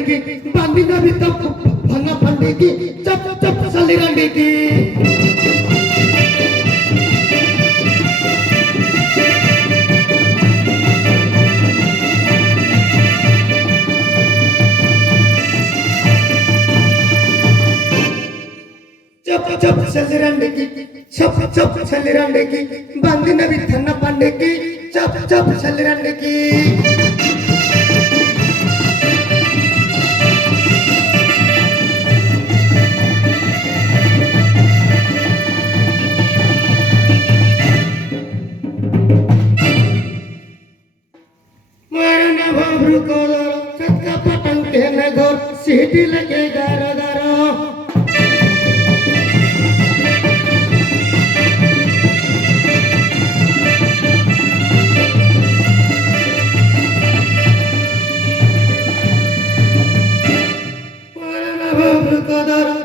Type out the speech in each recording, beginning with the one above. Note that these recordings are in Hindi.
की बांधीना भी तो फना फंडी की चप चप सली रंडी की चप चप सली रंडी की चप चप सली रंडी की बांधीना भी फना फंडी की चप चप सली रंडी की सीटी लगे गारो गारो बाबू को दरो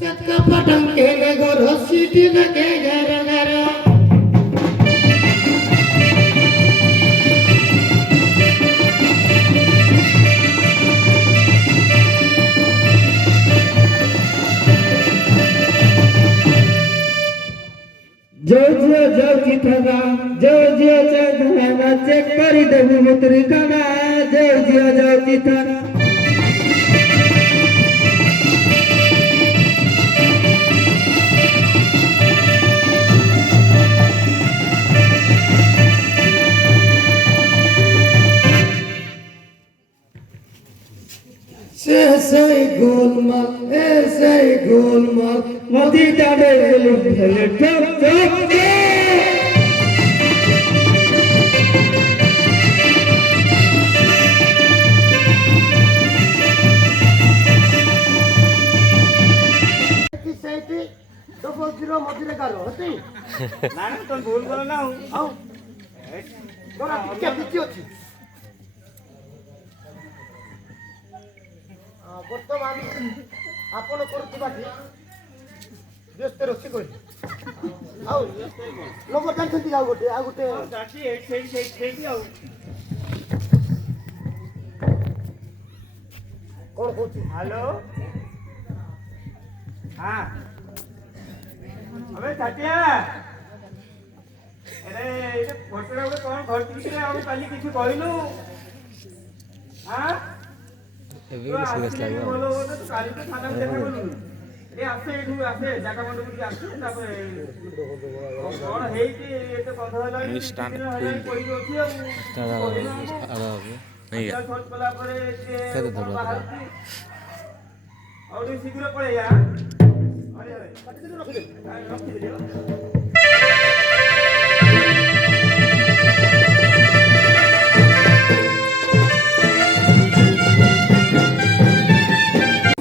चटका पटंग के गोरो सीटी लगे गारो गारो जो चिठगा जो चढ़ना चेक करी देबू मुत्री कना जो चिठगा ऐसे गोलमाल मोदी डाले भेले ठप ठप डबल जीरो मझे गारो होती ना तो भूल गलो ना आउ तोरा टिके बिची अछि बर्तमान आपण करूबाटी व्यस्त रसी कहि आउ लोग जानछंती आउ गोटे जाची सेठी आउ कोन कहू हेलो हां अबे छाटिया अरे ये फोटो रे कोन घरती रे हम काली किछु कहलु हां एबे सीरियस लागो बोलो तो काली तो खाना में देखा बोलु ए आसे जाका मंडू की आसे तापर कोन हेई कि एते बंध होला स्टार्ट कोई होथि आ नहीं है शॉट पला परे के और शीघ्र पड़े यार अरे काटी दे रख दे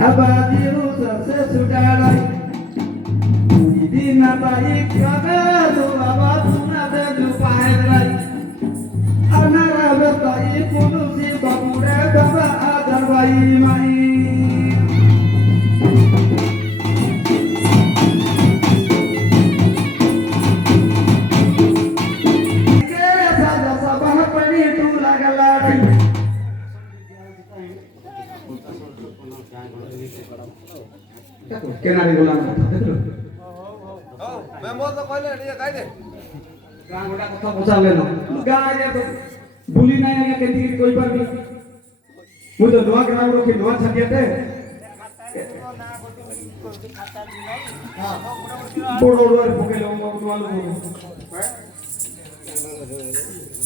abadiru se sudalai dina baik kabe abadu na de du pahelai anara baik punusi babure baba adarwai mai केना रे बोला मैं मोर तो कहले रे गाय दे गां गोटा कथा पछा लेनो गां आगे तो भूली नाही आगे केति कोई पर भी मु तो नवा ग्राम रो के नवा छटियाते हां बोडो रो पके लो मो वालो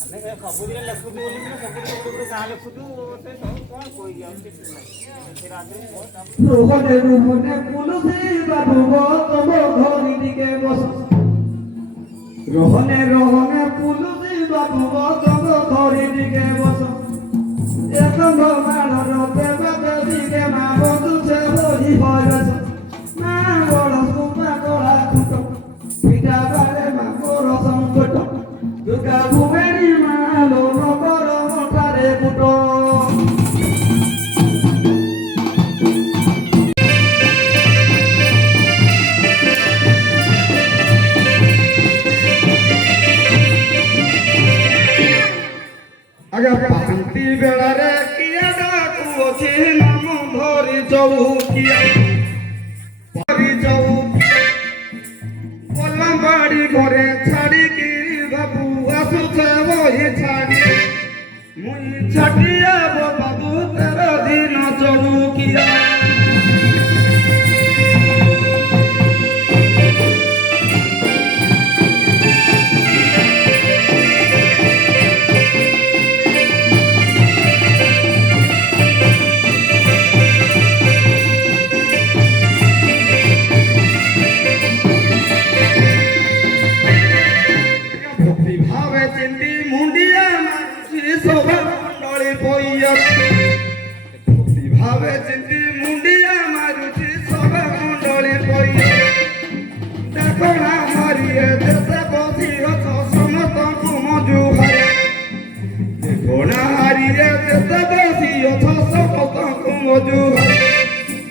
अने सबुरे लखु दु बोली सबुरे गां लखु दु से कोन कोई गया रोहने पुलुसी बाबू गो तब घरी दिके बस रोहने पुलुसी बाबू गो तब घरी दिके बस एक मार रोते बाते दिके मा बंधु से होई होरस ना बड़ सुमा कोला कुट पिटा बारे मा कोर संकट दुर्गा भुवेनी मा लो नगर मठारे कुट अगर पांती बेला रे किया डाकू अछि नाम বাড়ি ঘরে ছাড়ি কি বাবু আসুছে বই ছাড়ি মুই ছাটিয়া বাবু 13 দিন চড়ুকিয়া ভাবে চিন্তি মুন্ডিয়া মারুছি সব মন্ডলী পইয়া দেখো না মারিয়ে দেশে বসি অছ সমস্তଙ୍କୁ মজুহারে দেখো না হারিয়ে দেশে বসি অছ সমস্তଙ୍କୁ মজুহারে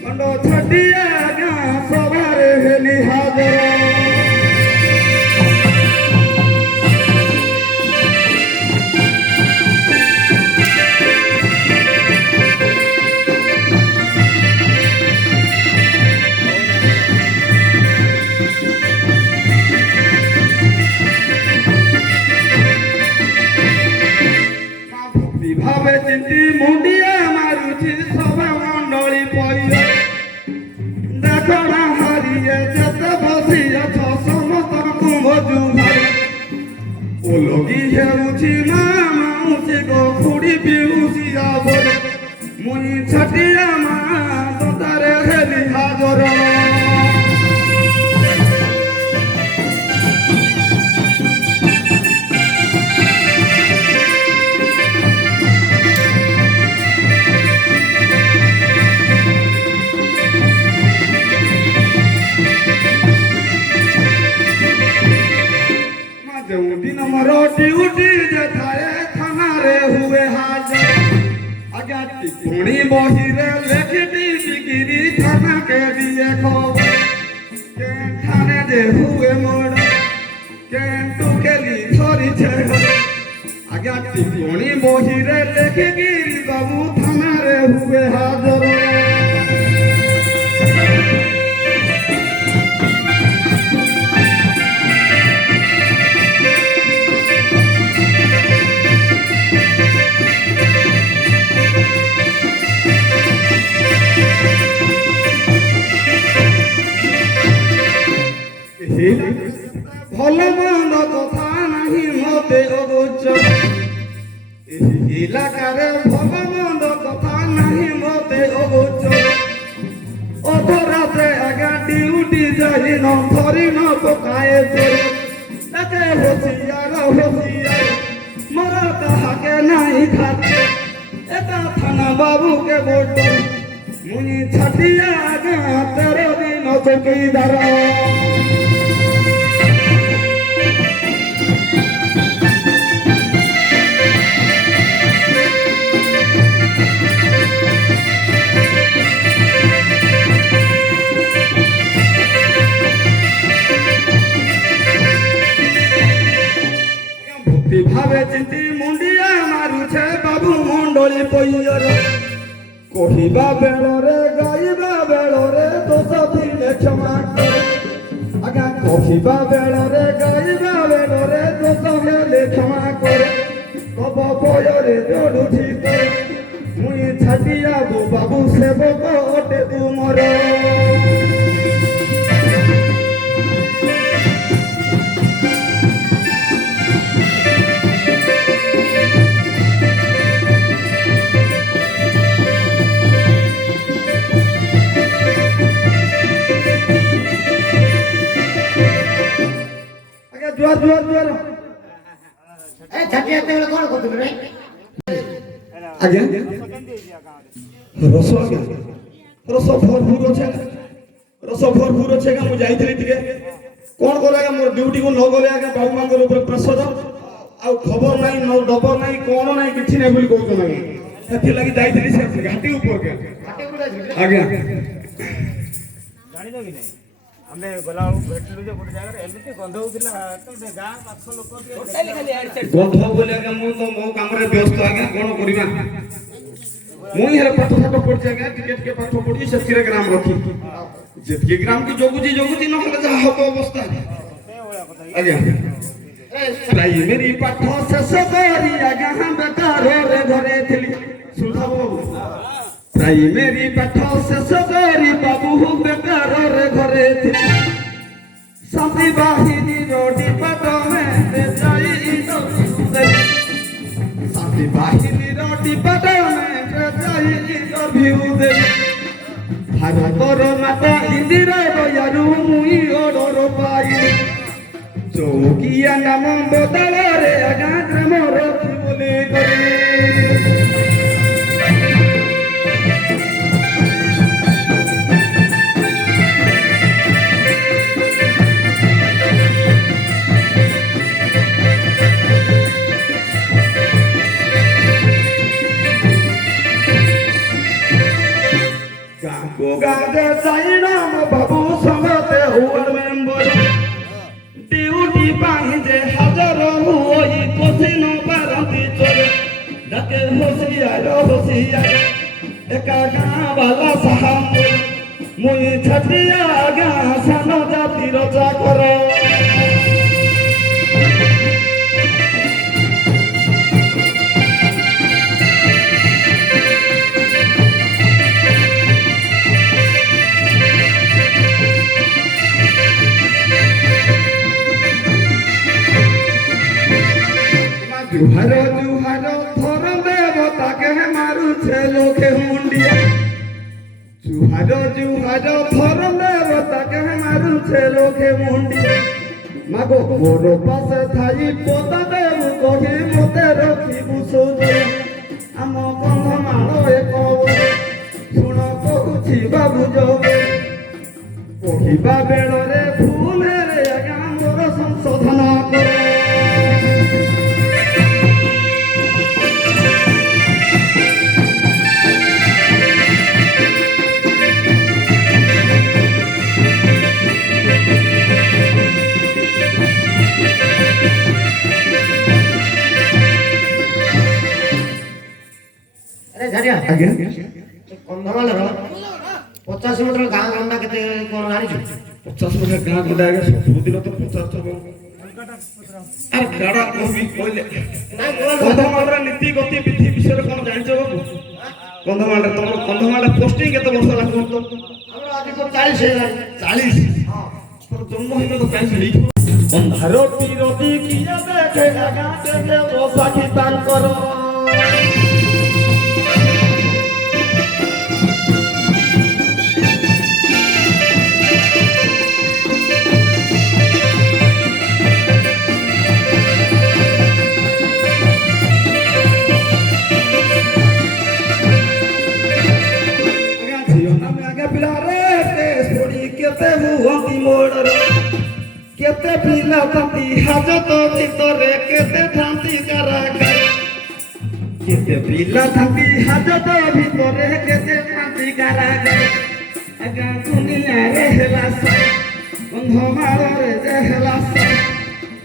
খଣ୍ଡ ଛାଟିଆ ଗାଁ ସଭାରେ ହେଲି ହାଜର ভাবে চিন্তি মুন্ডিয়া মারুছি সব মন্ডলী পইয়া দেখো না হারিয়ে যেতে বসি অছ ସମସ୍ତଙ୍କୁ মজুহারে ওলগি হেউছি মা মাউসী গো খুড়ি পিউসী আবরে মুই ছাটিয়া মা দতারে হেলি হাজর दिन मरो ड्यूटी जथाए थानारे हुए हाजर आज्ञा टिप्पणी बही रे लेखिटी बिगिरी थाना के दिए खबर के थाने जे हुए मोड़ के टुकेली धरी छे आज्ञा टिप्पणी बही रे लेखिगिरी बाबू थानारे हुए हाजर ଭଲ ମନ୍ଦ କଥା ନାହିଁ ମତେ ଅଗୋଚର ଏହି ଇଲାକାରେ ଭଲ ମନ୍ଦ କଥା ନାହିଁ ମତେ ଅଗୋଚର ଅଧରାତ୍ରେ ଆଜ୍ଞା ଡ୍ୟୁଟି ଯାଇ ନ ଧରି ନ ପକାଏ ଚୋର ତାକେ ହୋସିଆର ମୋର ତାହାକେ ନାହିଁ ଖାତେ ଏଟା ଥାନା ବାବୁକେ ବୋଟ ମୁଇଁ ଛାଟିଆ ଆଜ୍ଞା 13 ଦିନ ଚୌକିଦାର ভাবে চিন্তি মুন্ডিয়া মারুছে বাবু মন্ডলী পইয়র কহিবা বেଳରେ গাইবা বেଳରେ দোষ দিলে ক্ষমা করে আজ্ঞা কহিবা বেଳରେ গাইবা বেଳରେ দোষ হেলে ক্ষমা করে কব বয়রে জড়ুছি করে মুই ছাটিয়া বাবু সেবক অটে তুমর जुआर जुआर जुआर ए छटिया ते कोन करथुल रे आज्ञा रस आज्ञा रस भरपूर अच्छे मु जाइथिली टिके कोन करे आज्ञा मोर ड्यूटी को न गले आज्ञा बाबू मांगर ऊपर प्रेशर आ खबर नाही न डबर नाही कोन नाही किछि नै बोली कहतो आज्ञा एथि लागि जाइथिली से घाटी ऊपर के आज्ञा जानि दो कि नहीं हमें गला भेटलु जे गोटे जगह एमिति गंध होतिला तो से गां पाछ लोक टोटली खाली एड साइड गंध बोले आज्ञा मु तो मो काम रे व्यस्त आज्ञा कोन करिबा मुई हेरे पाठ साठ पढ़ आज्ञा क्रिकेट के पाठ पढ़ी से ग्राम रखी ଯେତିକି ଗ୍ରାମକୁ ଜଗୁଛି ନହେଲେ ଯାହା ହବ ଅବସ୍ଥା ଆଜ୍ଞା ପ୍ରାଇମେରୀ ପାଠ ଶେଷ କରି ଆଜ୍ଞା ବେକାରରେ ଘରେ ଥିଲି ସୁଲଭ ବାବୁ ପ୍ରାଇମେରୀ ପାଠ ଶେଷ କରି ବାବୁ ବେକାରରେ ଘରେ ଥିଲି ଶାନ୍ତି ବାହିନୀର ଡିପାର୍ଟମେଣ୍ଟ ଯାଇ ଶାନ୍ତି ବାହିନୀର ଡିପାର୍ଟମେଣ୍ଟ ଯାଇ ଇଣ୍ଟରଭ୍ୟୁ ଦେଲି ଭାରତର ମାତା ଇନ୍ଦିରା ଦୟାରୁ ମୁଇଁ ଅର୍ଡର ପାଇଲି ଚୌକିଆ ନାମ ବଦଳରେ ଆଜ୍ଞା ଗ୍ରାମ ରଖି ବୋଲି କରି ଗାଁକୁ ଗାଁରେ ଯାଇନା ମୋ ବାବୁ ସମସ୍ତେ ହୁଅ ମେମ୍ବର ଡ୍ୟୁଟି ପାଇଁ ଯେ ହାଜର ହୋଇ ପଶି ନ ପାରନ୍ତି ଚୋର ଡାକେ ହୋସିଆର ଏକା ଗାଁ ବାଲା ସାହା ମୁଇଁ ଛାଟିଆ ଗାଁ ସାନ ଜାତିର ଚାକର जुहार जुहार थोर देवता के मारुछे लोके मुंडिया जुहार जुहार थोर देवता के मारुछे लोके मुंडिया मागो मोर पास थाई पोता देव कहि मते रखिबु सोजे आम कंधमाल एक सुण कहुछि बाबू जबे कहिबा बेଳରେ भूल रे आज्ञा मोर संशोधन कर ଝାଡ଼ିଆ ଆଜ୍ଞା କନ୍ଧମାଳର 50 ମିଟର ଗାଁ ଗଣ୍ଡା କେତେ କଣ ଜାଣିଛୁ 50 ମିଟର ଗାଁ ଗଣ୍ଡା ଆଜ୍ଞା ସବୁଦିନ ତ 50 ଥର ଆରେ ଗାଡା କହି କହିଲେ କନ୍ଧମାଳର ନୀତି ଗତି ବିଧି ବିଷୟରେ କଣ ଜାଣିଛ ବାବୁ କନ୍ଧମାଳରେ ତମର କନ୍ଧମାଳରେ ପୋଷ୍ଟିଂ କେତେ ବର୍ଷ ହେଲା କୁହନ୍ତୁ ଆମର ଆଜି ତ 40 ହେଇଗଲାଣି 40 ହଁ ତୋର ଜନ୍ମ ହେଇନ ତ 40 ହେଇଥିବ ଅନ୍ଧାର ବିରୋଧୀ କିଏ ଦେଖେ ଗାଁ କେବେ ବସାଖି ତାଙ୍କର केते पिला थांती हाजत भितरे केते थांती कारागार केते पिला थांती हाजत भितरे केते थांती कारागार आगा दुनिया रे हेलास कंधमाल रे जे हेलास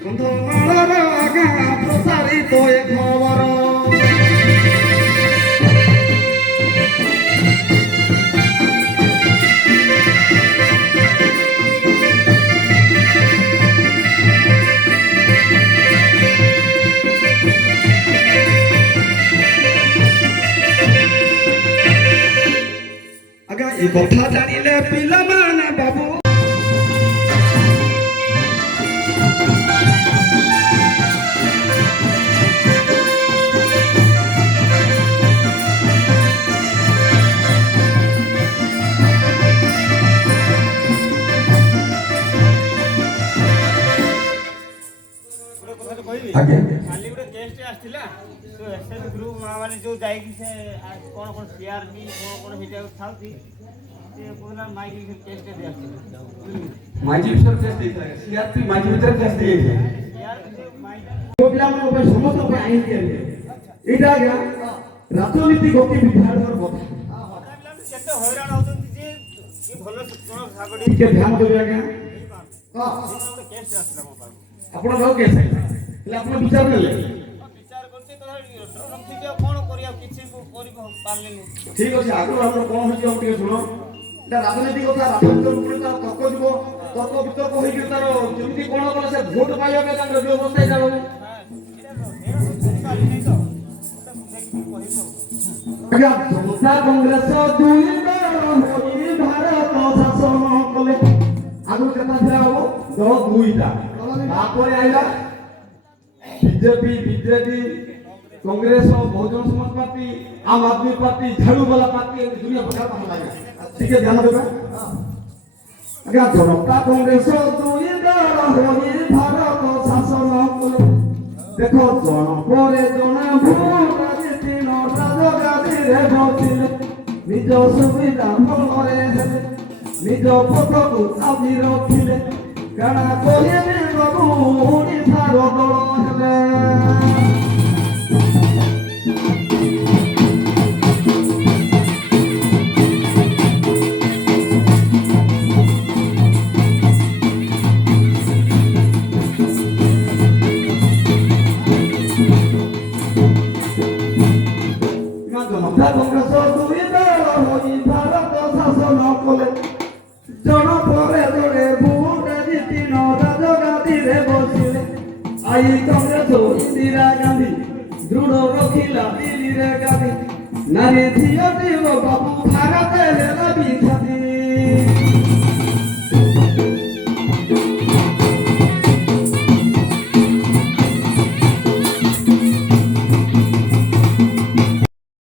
कंधमाल रे आगा प्रसारित ए खबर ए कथा जानिले पिला माने बाबू आगे खाली गोटे केस आसथिला तो एसएस ग्रुप माने जो जाई कि से कोन कोन सीआरबी कोन कोन हेटा थाउती से कोना माइक केस के दे आसथिला माइक सर केस दे सीआरपी माइक भीतर केस दे सीआरपी से माइक को पिला मन ऊपर समस्त पे आइन के एटा गया राजनीति गति विभाग और कथा केते हैरान होतंती जे कि भलो कोन सागडी के ध्यान देबे आज्ञा हां केस आसला मो पास आपण भाव केस है એટલે આપણે વિચાર લે વિચાર કરતે તો રમતી કે કોણ કરિયા କିଛି को કરી પારલેନି ठीक ଅଛି आगु आपण कोन होची हम ଟିକେ सुनो এটা রাজনৈতিক কথা রাজনৈতিক উপরে তার তর্ক দিব তর্ক বিতর্ক হয়ে গিয়ে তার যেମିତି কোণ কলে সে ভোট পাইবা ପାଇଁ ତାଙ୍କର ବ୍ୟବସ୍ଥା ହେଇଯାବ ଆଜ୍ଞା ଜନତା କଂଗ୍ରେସ ଦୁଇ ଦଳ ହୋଇ ଭାରତ ଶାସନ କଲେ ଆଗରୁ କେତେ ଥିଲା ହବ ଦଳ ଦୁଇଟା ତାପରେ ଆଇଲା ବିଜେପି कांग्रेस बहुजन समाज पार्टी आम आदमी पार्टी झाड़ू वाला पार्टी दुनिया प्रकार का हमारा ठीक है ध्यान देना अगर जनता कांग्रेस दुई दल होई भारत शासन कले देखो जन परे जन भोट जितिन राजगादी रे बसिले निज सुविधा भलरे हेले निज पथकु चाबी रखिले काना कहबे बाबू ओडिशार दल हेले কংগ্রেস দুই দল হই ভারত শাসন কলে জন পরে জনে ভোট জিতিন রাজগাদিরে বসিলে আই কংগ্রেস ইন্দিরা গান্ধী দৃঢ় রখিলা দিল্লীরে গান্ধী নারী ঝিও দিব বাবু